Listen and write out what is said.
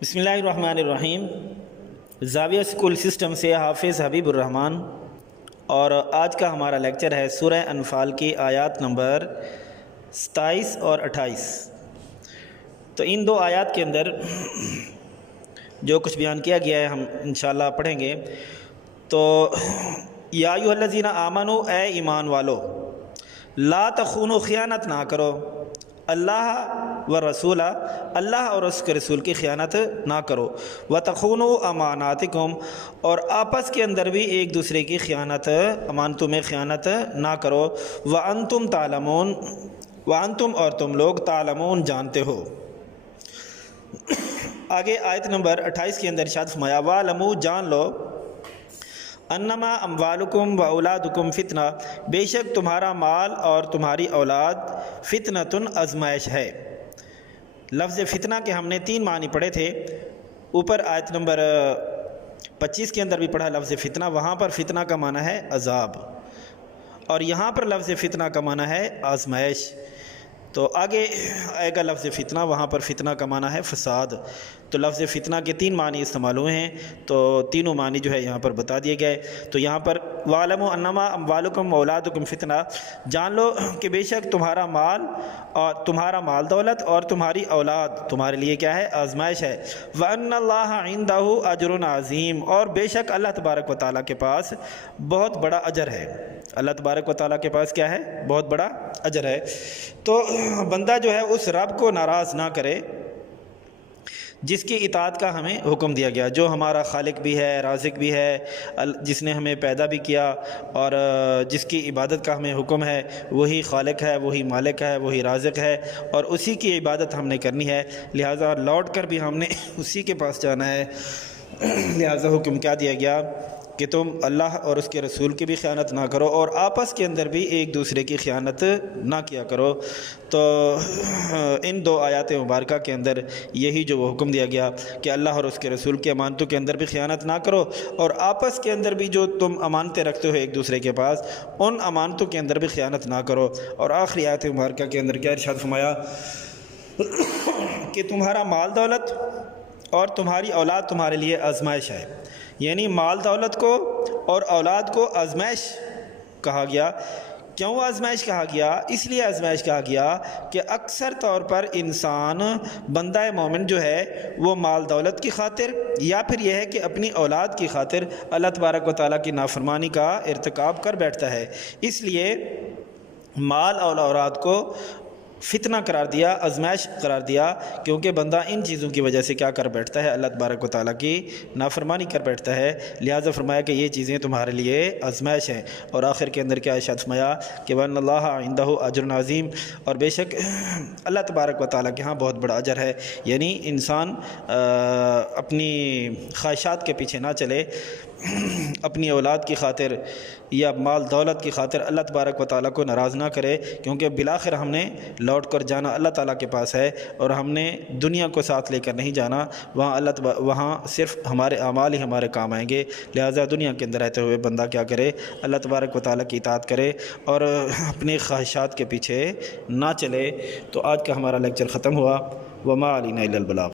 بسم اللہ الرحمن الرحیم۔ زاویہ اسکول سسٹم سے حافظ حبیب الرحمن، اور آج کا ہمارا لیکچر ہے سورہ انفال کی آیات نمبر 27 اور 28۔ تو ان دو آیات کے اندر جو کچھ بیان کیا گیا ہے ہم انشاءاللہ پڑھیں گے۔ تو یا ایھا الذین آمنو، اے ایمان والو، لا تخونوا، خیانت نہ کرو، اللہ و رسولہ، اللہ اور اس کے رسول کی خیانت نہ کرو، وتخونوا اماناتکم، اور آپس کے اندر بھی ایک دوسرے کی خیانت، امانتوں میں خیانت نہ کرو، وانتم تعلمون، وانتم اور تم لوگ تعلمون جانتے ہو۔ آگے آیت نمبر 28 کے اندر ارشاد فرمایا وَاعْلَمُوا، جان لو، انما اموالکم و اولادکم فتنہ، بے شک تمہارا مال اور تمہاری اولاد فتنۃ، آزمائش ہے۔ لفظ فتنہ کے ہم نے 3 معنی پڑھے تھے، اوپر آیت نمبر 25 کے اندر بھی پڑھا لفظ فتنہ، وہاں پر فتنہ کا معنی ہے عذاب، اور یہاں پر لفظ فتنہ کا معنی ہے آزمائش۔ تو آگے آئے گا لفظ فتنہ، وہاں پر فتنہ کا معنی ہے فساد۔ تو لفظ فتنہ کے 3 معنی استعمال ہوئے ہیں، تو تینوں معنی جو ہے یہاں پر بتا دیے گئے۔ تو یہاں پر وَاعْلَمُوا أَنَّمَا أَمْوَالُكُمْ وَأَوْلَادُكُمْ فِتْنَةٌ، جان لو کہ بے شک تمہارا مال اور تمہارا مال دولت اور تمہاری اولاد تمہارے لیے کیا ہے؟ آزمائش ہے۔ وَأَنَّ اللَّهَ عِندَهُ أَجْرٌ عَظِيمٌ، اور بے شک اللہ تبارک و تعالیٰ کے پاس بہت بڑا اجر ہے۔ اللہ تبارک و تعالیٰ کے پاس کیا ہے؟ بہت بڑا اجر ہے۔ تو بندہ جو ہے اس رب کو ناراض نہ کرے جس کی اطاعت کا ہمیں حکم دیا گیا، جو ہمارا خالق بھی ہے، رازق بھی ہے، جس نے ہمیں پیدا بھی کیا، اور جس کی عبادت کا ہمیں حکم ہے، وہی خالق ہے، وہی مالک ہے، وہی رازق ہے، اور اسی کی عبادت ہم نے کرنی ہے۔ لہٰذا لوٹ کر بھی ہم نے اسی کے پاس جانا ہے۔ لہٰذا حکم کیا دیا گیا کہ تم اللہ اور اس کے رسول کی بھی خیانت نہ کرو، اور آپس کے اندر بھی ایک دوسرے کی خیانت نہ کیا کرو۔ تو ان 2 آیات مبارکہ کے اندر یہی جو وہ حکم دیا گیا کہ اللہ اور اس کے رسول کی امانتوں کے اندر بھی خیانت نہ کرو، اور آپس کے اندر بھی جو تم امانتیں رکھتے ہو ایک دوسرے کے پاس، ان امانتوں کے اندر بھی خیانت نہ کرو۔ اور آخری آیت مبارکہ کے اندر کیا ارشاد فرمایا کہ تمہارا مال دولت اور تمہاری اولاد تمہارے لیے آزمائش ہے، یعنی مال دولت کو اور اولاد کو آزمائش کہا گیا۔ کیوں آزمائش کہا گیا؟ اس لیے آزمائش کہا گیا کہ اکثر طور پر انسان، بندہ مومن جو ہے، وہ مال دولت کی خاطر یا پھر یہ ہے کہ اپنی اولاد کی خاطر اللہ تبارک و تعالیٰ کی نافرمانی کا ارتکاب کر بیٹھتا ہے۔ اس لیے مال اور اولاد کو فتنہ قرار دیا، آزمائش قرار دیا، کیونکہ بندہ ان چیزوں کی وجہ سے کیا کر بیٹھتا ہے؟ اللہ تبارک و تعالیٰ کی نافرمانی کر بیٹھتا ہے۔ لہٰذا فرمایا کہ یہ چیزیں تمہارے لیے آزمائش ہیں۔ اور آخر کے اندر کیا ارشاد فرمایا کہ وَأَنَّ اللَّهَ عِندَهُ أَجْرٌ عَظِيمٌ، اور بے شک اللہ تبارک و تعالیٰ کے ہاں بہت بڑا اجر ہے۔ یعنی انسان اپنی خواہشات کے پیچھے نہ چلے، اپنی اولاد کی خاطر یا مال دولت کی خاطر اللہ تبارک و تعالیٰ کو ناراض نہ کرے، کیونکہ بالآخر ہم نے لوٹ کر جانا اللہ تعالیٰ کے پاس ہے، اور ہم نے دنیا کو ساتھ لے کر نہیں جانا۔ وہاں صرف ہمارے اعمال ہی ہمارے کام آئیں گے۔ لہٰذا دنیا کے اندر رہتے ہوئے بندہ کیا کرے؟ اللہ تبارک و تعالیٰ کی اطاعت کرے اور اپنی خواہشات کے پیچھے نہ چلے۔ تو آج کا ہمارا لیکچر ختم ہوا۔ وما علینا الا البلاغ۔